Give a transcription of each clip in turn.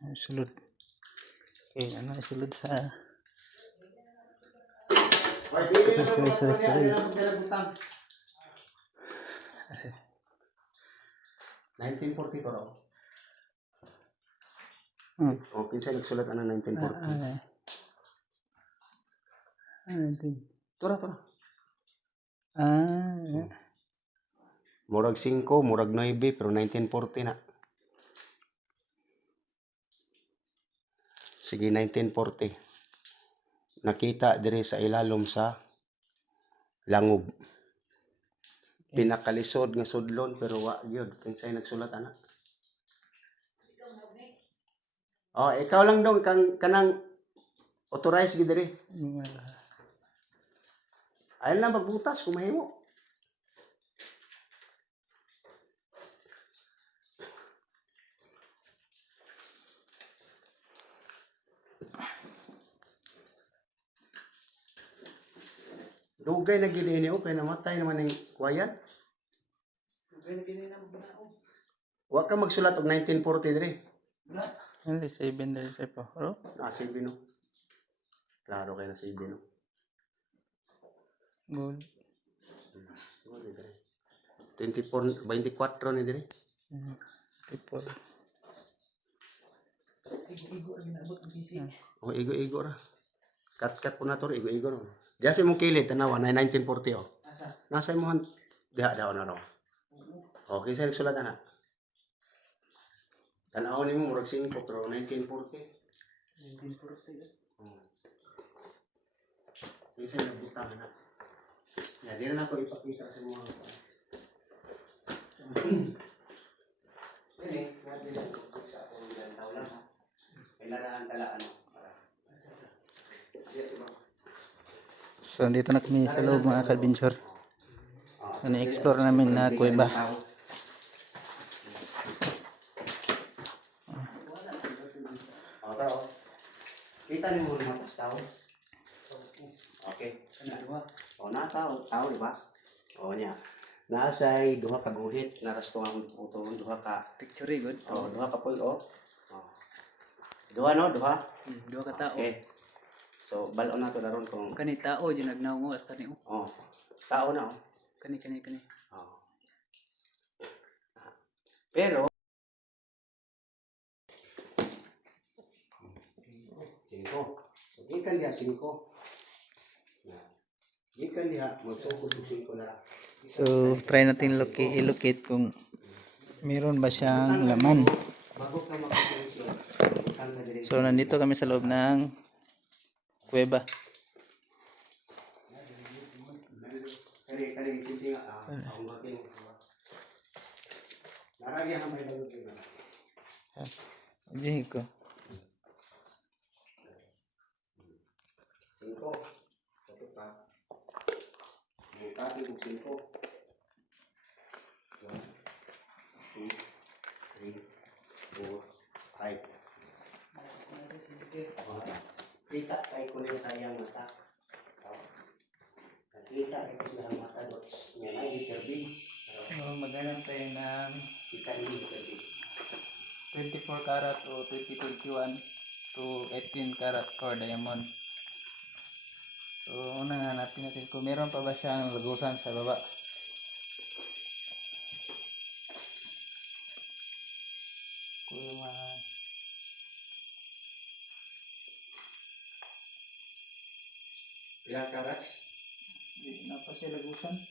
Ay, Sulod. Okay, ano isulod sa... Sorry, sorry, sorry. ang pinagutang. 1940 ko raw. Hmm. O, kinsa nagsulat ano 1940? Ah, ah, ito. Tura, tura. Ah, Murag 5, murag 9, pero 1940 na. Sige, 1940. Nakita diri sa ilalom sa langob. Pinakalisod nga sudlon pero wa gyud kinsay nagsulat ana. Oh, ikaw lang dong kang kanang authorized gid diri. Ayun lang magbutas kung mahimo. Dugay na gid ini okay namatay naman ning kuwayan. Wa ka magsulat og 1940 diri. Hindi, sa ibin dahil sa po. Pero, Ah, silbi no. Klaro kay na silbi no. good. Oh, di diri. 24 24 ni diri. Mm, People. Oh, igo-igo ra. Kat-kat po na to, igo-igo ra. Diya sa imong kilid, tanawa, na 1940 oh. Nasa imong diha daw na raw. Okay, sa nagsulat ana. Tanaw ni mo, murag 5 pero 1940. 1940. Oh. Yung sa nagbutang na. Ya, di na ako ipakita sa mga Ini, nanti sa akong ilang taon lang ha. Kailangan tala ano. para- Diya, diba? So, dito na kami sa loob mga kalbinsor. Ah, Ano, explore namin na kuweba. Kita ni mo mga tao. Okay. Oh, na tao, tao di ba? Oh, niya. Nasay duha ka guhit, naras to ang utong duha ka. Picture good. Oh, duha ka pulo. Oh. Duha no, duha. Dua ka tao. Okay. So, balon na to daron kung Kani tao, yung nagnaungas kani. oh, tao na oh. Kani, kani, kani. Oh. Pero Singko. So, ikan dia singko. Ikan dia magsugod og singko na. lang. So, try natin loki, ilocate kung meron ba siyang laman. So, nandito kami sa loob ng kuweba. Ah. Hindi ko. Singko. Satu pa. Kati kong singko. One, two, three, four, five. Oh, Kita na sayang mata. Nakita ko sa mata dots. Yan ay literbi. So, maghanap tayo ng Kita ni literbi. 24 karat o 2021 to 18 karat core diamond. So, unang hanapin natin kung meron pa ba siyang lagusan sa baba. Kung yung mga Ilang karats? di na pa siya lagusan.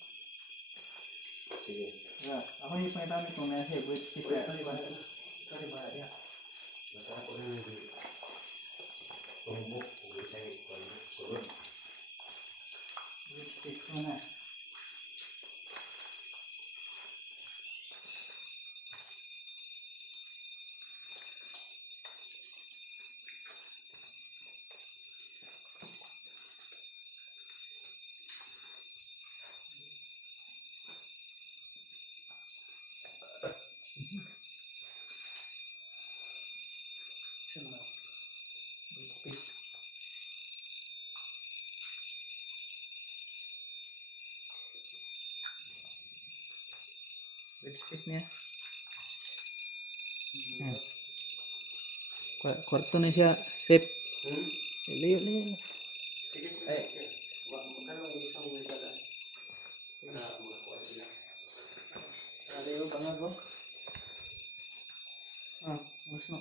Sige. Yeah. Ako yung pangitami kung nasa which is Wala, ito ba? Ito ba? Yeah. Basta ako na nang tumbok kung sa ikon. Sulod. which is muna. Sino? Good space. Space niya. Kwa- Kwarto na siya. Sip. Hmm? Layo na sige. Ay. Layo bangag oh. Ah, mas no.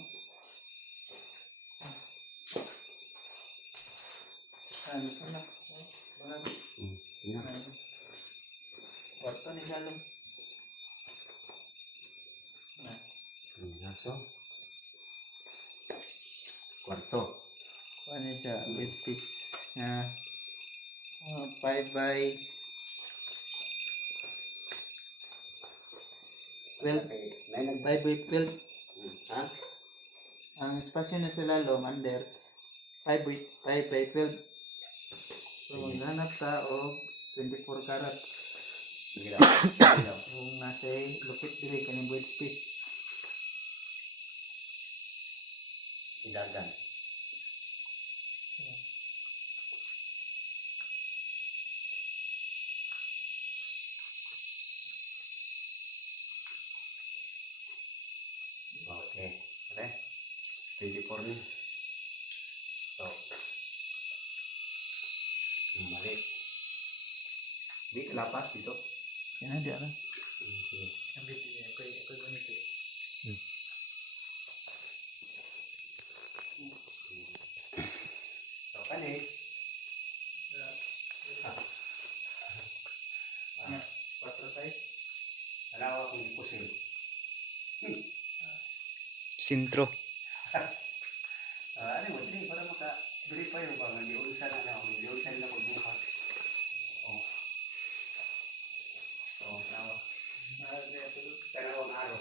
Ah, na. Oh, Bangag. Hmm. Yan. Kwarto ni siya lang. Ah. Hmm, yan. So, kwarto. Na siya with piece na 5 by 12. Okay, may nag... 5 by 12. Hmm, Ha? Ang espasyo na sa lalom under 5 by 5 by 12. So maghanap ta og 24 karat kung nasa lupit dili kaning void space. Idagan. Okay. Okay. 24 ni. So. Hmm, Mali. Di lapas dito. Yan di ara. Hmm, sige. Abit ni ako ako ganito. So, kani. Ah, 4 size. Alawa kung ipusin. Sintro. Ah, ano mo, dili para maka dili pa yung bang giunsa na na, giunsa na pagbuhat. Oh. Oh, nawa. Tarawang araw.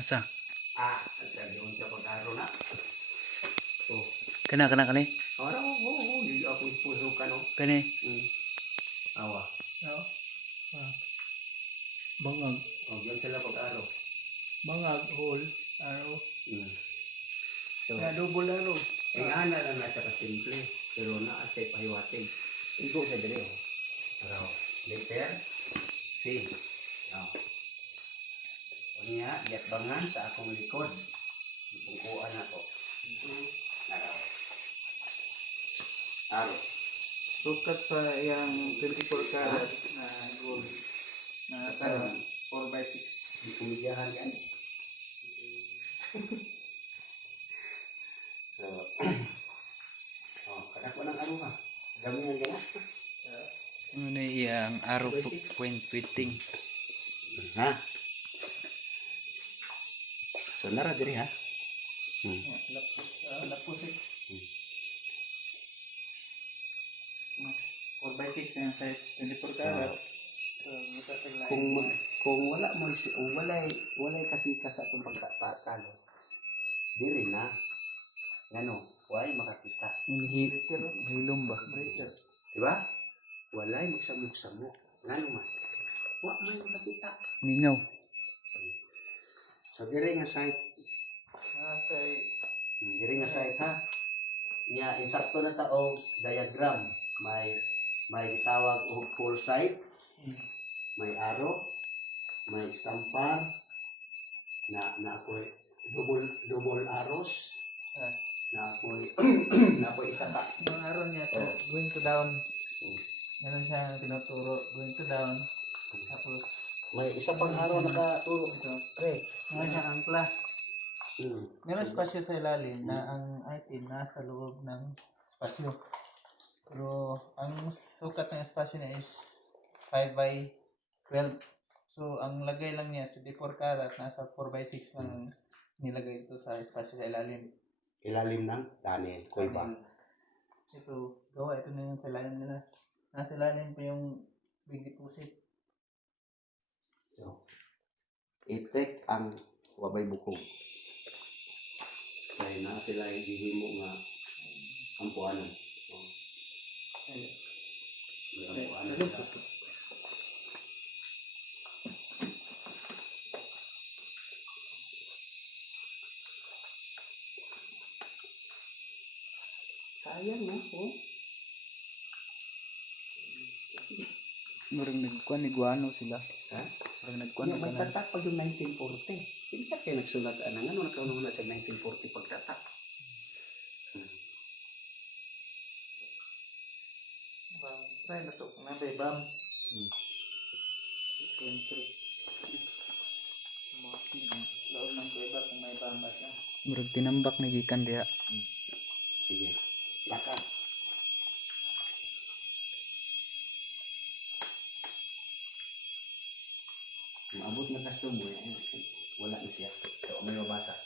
Asa? Ah, sa giunsa pag-araw na. Oh. Kana kana kani. Araw, oh, oh, di ako puso ka no. Kani. Hmm. Awa. Oo. Ah. Bangag. Oh, yun sila pag-araw. Bangag hole araw. Hmm. So, Na double araw. Ang ana lang nasa kasimple, pero naa sa pahiwatig. Igo sa dili oh. Pero letter C. Oh. Unya, bangan sa akong likod. Ipungkuan na ko. Araw. Araw. Sukat sa iyang 24 karat na gold na sa 4 by 6. Di kumidyahan yan. so, oh, kada ko ng araw ha. Gamihan ka na. Ano na iyang six. point fitting. Ha? So, nara diri ha? Hmm. Lapos, ah, lapos eh. Hmm. 4 by 6 yung size 24 karat. So, lang. Kung mag, kung wala mo si kung walay walay kasi ka sa itong pagkakalo. Diri na. Ngano, why makakita. Hilom ba? Di ba? Walay magsamok-samok. Ngano man. Wa may makakita. Mingaw. So diri nga site, Ah, kay hmm, diri nga site ha. Nya insakto na ta og diagram. May may gitawag og full site, may arrow, may stampar, na na ako'y double double arrows, Ah. na ako'y na ako'y isa ka. Yung araw niya, to, Oh. going to down. Mm. Meron siyang tinuturo, going to down. Tapos, May isa pang araw nakaturo. ito. Pre. Meron siyang angkla. Hmm. Meron spasyo sa ilalim na ang item nasa loob ng spasyo. Pero, ang sukat ng espasyo niya is 5 by 12. So, ang lagay lang niya, 24 karat, nasa 4 by 6 lang nilagay ito sa espasyo sa ilalim. Ilalim ng tunnel. Kuy ba? Ito, gawa, ito na yung sa ilalim nila. Nasa ilalim pa yung big deposit. So, itek ang wabay bukog. Kaya na sila hindi mo nga ang puanan. Oh. Ayun. Ang puanan Ayun. sila. Sayang no? Oh. Murang nagkuhan, iguano sila. Ha? Parang nagkuhan ka may na. tatak pag yung 1940. Kinsa kayo nagsulat anang ano nakauna na sa 1940 pagtatak. Bam. Try na to. Nabay, bam. Hmm. Entry. Making. Loob ng kuweba kung may bamba siya. Murag tinambak na gikan diha. Sige. Lakat. Maabot na customer, eh, wala na siya. Kaya may mabasa.